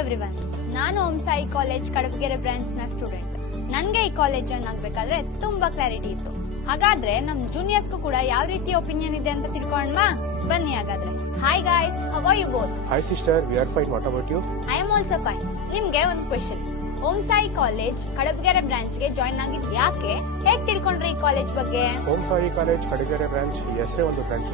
Everyone, ನಾನು ಓಂ Sai college Kadabagere branch ನ student. ನನ್ಗೆ ಈ ಕಾಲೇಜ್ ಜಾಯ್ನ್ ಆಗ್ಬೇಕಾದ್ರೆ ತುಂಬಾ ಕ್ಲಾರಿಟಿ ಇತ್ತು. ಹಾಗಾದ್ರೆ ನಮ್ ಜೂನಿಯರ್ಸ್ಗೂ ಕೂಡ ಯಾವ ರೀತಿ ಒಪಿನಿಯನ್ ಇದೆ ಅಂತ ತಿಳ್ಕೊಂಡ್ವಾ? ಬನ್ನಿ ಹಾಗಾದ್ರೆ. Hi guys, how are you both? Hi sister, we are fine. What about you? I am also fine. ನಿಮ್ಗೆ ಒಂದು question. Om Sai college Kadabagere branch ಗೆ ಜಾಯ್ನ್ ಆಗಿದ್ ಯಾಕೆ? ಹೇಗ್ ತಿಳ್ಕೊಂಡ್ರಿ ಈ ಕಾಲೇಜ್ ಬಗ್ಗೆ? ಓಂ ಸಾಯಿ ಕಾಲೇಜ್ ಕಡಗೆರೆ ಬ್ರಾಂಚ್ ಹೆಸರೇ ಒಂದು ಬ್ರಾಂಚ್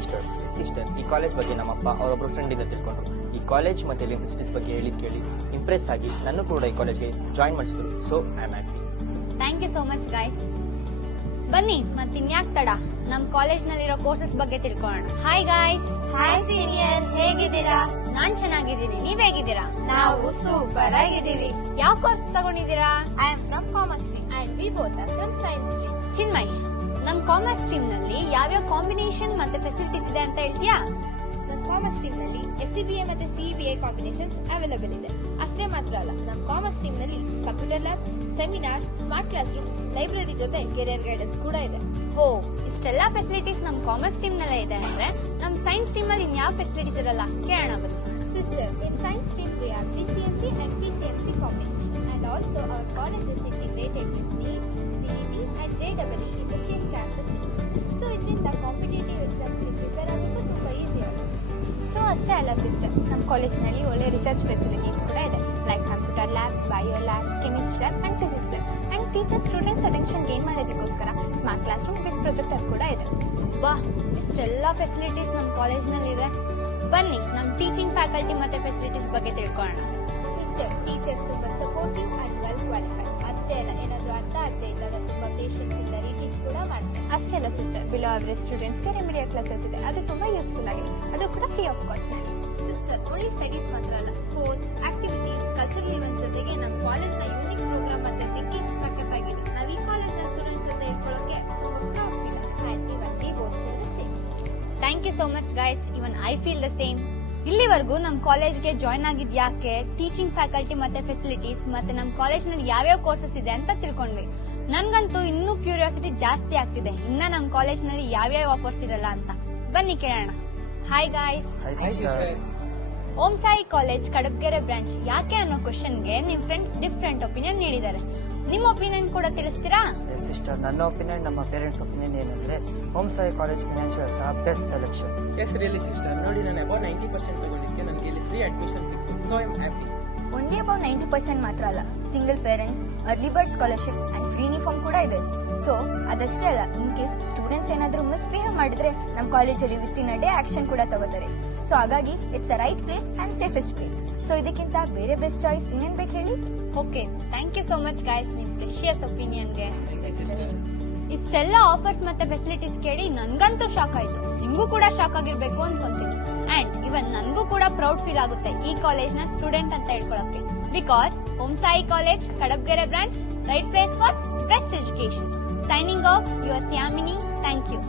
ಸಿಸ್ಟರ್. ಈ ಕಾಲೇಜ್ ಬಗ್ಗೆ ನಮ್ಮಪ್ಪ ಅವರೊಬ್ಬರು ಫ್ರೆಂಡ್ ಇಂದ ತಿಳ್ಕೊಂಡ್ರು. ಈ ಕಾಲೇಜ್ ಮತ್ತೆ ಇಲ್ಲಿ ಫೆಸಿಲಿಟೀಸ್ ಬಗ್ಗೆ ಹೇಳಿ ಕೇಳಿ ಇಂಪ್ರೆಸ್ ಆಗಿ ನನ್ನ ಕೂಡ ಈ ಕಾಲೇಜ್ಗೆ ಜಾಯಿನ್ ಮಾಡಿಸಿದ್ರು. So I am happy. Thank you so much guys. ಬನ್ನಿ ಮತ್ತಿನ್ಯಾಕ್ ತಡ, ನಮ್ ಕಾಲೇಜ್ ನಲ್ಲಿರೋ ಕೋರ್ಸಸ್ ಬಗ್ಗೆ ತಿಳ್ಕೊಳ್ಳೋಣ. Hi guys. ಹಾಯ್ ಸೀನಿಯರ್, ಹೇಗಿದ್ದೀರಾ? ನಾನ್ ಚೆನ್ನಾಗಿದ್ದೀನಿ, ನೀವ್ ಹೇಗಿದ್ದೀರಾ? ನಾವು ಸೂಪರ್ ಆಗಿದ್ದೀವಿ. ಯಾವ ಕೋರ್ಸ್ ತಗೊಂಡಿದ್ದೀರಾ? I am from commerce stream and we both are from science stream. Chinmay, ನಮ್ ಕಾಮರ್ಸ್ ಸ್ಟ್ರೀಮ್ ನಲ್ಲಿ ಯಾವ್ಯಾವ ಕಾಂಬಿನೇಷನ್ ಮತ್ತೆ ಫೆಸಿಲಿಟೀಸ್ ಇದೆ ಅಂತ ಹೇಳ್ತೀಯಾ? ನಮ್ಮ ಕಾಮರ್ಸ್ ಸ್ಟ್ರೀಮ್ ನಲ್ಲಿ SCBA ಮತ್ತೆ CBA ಕಾಂಬಿನೇಷನ್ಸ್ ಅವೈಲೇಬಲ್ ಇದೆ. ಅಷ್ಟೇ ಮಾತ್ರ ಅಲ್ಲ, ನಮ್ಮ ಕಾಮರ್ಸ್ ಸ್ಟ್ರೀಮ್ ನಲ್ಲಿ computer lab, seminar, smart class rooms, library ಜೊತೆ ಕೆರಿಯರ್ ಗೈಡೆನ್ಸ್ ಕೂಡ ಇದೆ. ಹೋ, ಇಷ್ಟೆಲ್ಲಾ ಫೆಸಿಲಿಟೀಸ್ ನಮ್ ಕಾಮರ್ಸ್ ಸ್ಟ್ರೀಮ್ ನಲ್ಲೇ ಇದೆ ಅಂದ್ರೆ ನಮ್ ಸೈನ್ಸ್ ಸ್ಟ್ರೀಮ್ ಅಲ್ಲಿ ಇನ್ಯಾವ ಫೆಸಿಲಿಟೀಸ್ ಇರಲ್ಲ? ಕೇಳೋಣ ಬನ್ನಿ. Sister, in science stream we are PCMB and PCMC combination, and also our college is integrated with NEET, CET and JEE in the same campus. So ಇದರಿಂದ ಕಾಂಪಿಟೇಟಿವ್ ಎಕ್ಸಾಮ್ಸ್ ಗೆ prepare ಆಗೋದು ತುಂಬಾ easy ಆಗುತ್ತೆ. So ಅಷ್ಟೇ ಅಲ್ಲ sister, ನಮ್ಮ ಕಾಲೇಜ್ನಲ್ಲಿ ಒಳ್ಳೆ ರಿಸರ್ಚ್ ಫೆಸಿಲಿಟೀಸ್ ಕೂಡ ಇದೆ, like computer lab, bio lab, chemistry lab and physics lab. And teacher students attention gain ಮಾಡೋದಕ್ಕೋಸ್ಕರ smart class room with projector ಕೂಡ ಇದೆ. ವಾಹ್, ಇಷ್ಟೆಲ್ಲಾ ಫೆಸಿಲಿಟೀಸ್ ನಮ್ ಕಾಲೇಜ್ ನಲ್ಲಿ ಇದೆ. ಬನ್ನಿ ನಮ್ ಟೀಚಿಂಗ್ ಫ್ಯಾಕಲ್ಟಿ ಮತ್ತೆ ಫೆಸಿಲಿಟೀಸ್ ಬಗ್ಗೆ ತಿಳ್ಕೊಳ್ಳೋಣ. ಸಿಸ್ಟರ್, ಟೀಚರ್ಸ್ ತುಂಬಾ ಸಪೋರ್ಟಿವ್ ಅಂಡ್ ವೆಲ್ ಕ್ವಾಲಿಫೈಡ್. ಅಷ್ಟೇ ಅಲ್ಲ, ಏನಾದ್ರೂ ಅರ್ಥ ಆಗದೆ ಇದ್ದಾಗ ತುಂಬಾ ಪೇಷನ್ಸ್ ಇಂದ ರೀಟೀಚ್ ಕೂಡ ಮಾಡ್ತಾರೆ. ಅಷ್ಟೇ ಅಲ್ಲ ಸಿಸ್ಟರ್, ಬಿಲೋ ಅವರೇಜ್ ಸ್ಟೂಡೆಂಟ್ಸ್ಗೆ ರೆಮಿಡಿಯಲ್ ಕ್ಲಾಸಸ್ ಇದೆ, ಅದು ತುಂಬಾ ಯೂಸ್ಫುಲ್ ಆಗಿದೆ, ಅದು ಕೂಡ ಫ್ರೀ ಆಫ್ ಕಾಸ್ಟ್ ನಲ್ಲಿ. ಸಿಸ್ಟರ್, ಓನ್ಲಿ ಸ್ಟಡೀಸ್ ಮಾತ್ರ ಅಲ್ಲ, ಸ್ಪೋರ್ಟ್ಸ್, ಆಕ್ಟಿವಿಟೀಸ್, ಕಲ್ಚರಲ್ ಇವೆಂಟ್ಸ್ ಜೊತೆಗೆ ನಮ್ ಕಾಲೇಜ್ ನ ಯೂನಿಕ್ ಪ್ರೋಗ್ರಾಮ್ ಮತ್ತೆ ಥಿಂಕಿಂಗ್ ಸಖತ್ತಾಗಿದೆ. ನಾವ್ ಈ ಕಾಲೇಜ್ ನ ಸ್ಟೂಡೆಂಟ್ಸ್ ಅಂತ ಹೇಳ್ಕೊಳ್ಳೋಕೆ ತುಂಬಾ ಪ್ರೌಡ್ ಫೀಲ್ ಆಗುತ್ತೆ. And even we both feel the same. Thank you so much guys, even I feel the same. ಇಲ್ಲಿವರೆಗೂ ನಮ್ ಕಾಲೇಜ್ಗೆ ಜಾಯ್ನ್ ಆಗಿದ್ ಯಾಕೆ, ಟೀಚಿಂಗ್ ಫ್ಯಾಕಲ್ಟಿ ಮತ್ತೆ ಫೆಸಿಲಿಟೀಸ್, ಮತ್ತೆ ನಮ್ ಕಾಲೇಜ್ ನಲ್ಲಿ ಯಾವ್ಯಾವ ಕೋರ್ಸಸ್ ಇದೆ ಅಂತ ತಿಳ್ಕೊಂಡ್ವಿ. ನನ್ಗಂತೂ ಇನ್ನೂ ಕ್ಯೂರಿಯಾಸಿಟಿ ಜಾಸ್ತಿ ಆಗ್ತಿದೆ, ಇನ್ನ ನಮ್ ಕಾಲೇಜ್ ನಲ್ಲಿ ಯಾವ್ಯಾವ ಆಫರ್ಸ್ ಇರಲ್ಲ ಅಂತ. ಬನ್ನಿ ಕೇಳೋಣ. Hi guys. Om Sai college Kadabagere branch ಯಾಕೆ ಅನ್ನೋ ಕ್ವಶನ್ಗೆ ನಿಮ್ ಫ್ರೆಂಡ್ಸ್ ಡಿಫ್ರೆಂಟ್ ಒಪಿನಿಯನ್ ನೀಡಿದ್ದಾರೆ. ನಿಮ್ ಒಪಿನಿಯನ್ ಕೂಡ ತಿಳಿಸ್ತೀರಾ? ಎಸ್ ಸಿಸ್ಟರ್, ನನ್ನ ಒಪಿನಿಯನ್, ನಮ್ಮ ಪೇರೆಂಟ್ಸ್ ಒಪಿನಿಯನ್ ಏನಂದ್ರೆ ಓಂ ಸಾಯಿ ಕಾಲೇಜ್ ಫಿನಾನ್ಷಿಯಲ್ ಸಹ best selection. Yes really sister, ನೋಡಿ ನಾನು ಅಬೌಟ್ 90% ತಗೊಂಡಿದ್ದಕ್ಕೆ ನನಗೆ ಇಲ್ಲಿ ಫ್ರೀ ಅಡ್ಮಿಷನ್ ಸಿಕ್ತು. So I am happy. Only about 90% ಮಾತ್ರ ಅಲ್ಲ, single parents, early bird scholarship and free uniform ಕೂಡ ಇದೆ. ಸೊ ಅದಷ್ಟೇ ಅಲ್ಲ, ಇನ್ ಕೇಸ್ ಸ್ಟೂಡೆಂಟ್ಸ್ ಏನಾದ್ರೂ ಮಿಸ್ಬಿಹೇವ್ ಮಾಡಿದ್ರೆ ನಮ್ಮ ಕಾಲೇಜಲ್ಲಿ ವಿತಿನ್ ಅ ಡೇ ಆಕ್ಷನ್ ಕೂಡ ತಗೋತಾರೆ. ಸೊ ಹಾಗಾಗಿ it's a right place and safest place. So ಇದಕ್ಕಿಂತ ಬೇರೆ ಬೆಸ್ಟ್ ಚಾಯ್ಸ್ ಇನ್ನೇನ್ ಬೇಕು ಹೇಳಿ? Okay, thank you so much guys ನಿಮ್ ಪ್ರೆಷಿಯಸ್ ಒಪಿನಿಯನ್ಗೆ. ಇಷ್ಟೆಲ್ಲ ಆಫರ್ಸ್ ಮತ್ತೆ ಫೆಸಿಲಿಟೀಸ್ ಕೇಳಿ ನನ್ಗಂತೂ ಶಾಕ್ ಆಯ್ತು, ನಿಮ್ಗೂ ಕೂಡ ಶಾಕ್ ಆಗಿರ್ಬೇಕು ಅನ್ಕೊಂತೀನಿ. ಅಂಡ್ ಇವನ್ ನನ್ಗೂ ಕೂಡ ಪ್ರೌಡ್ ಫೀಲ್ ಆಗುತ್ತೆ ಈ ಕಾಲೇಜ್ ನ ಸ್ಟೂಡೆಂಟ್ ಅಂತ ಹೇಳ್ಕೊಳಕ್ಕೆ. Because Om Sai college Kadabagere branch, right place for best education. Signing off your Samini. Thank you.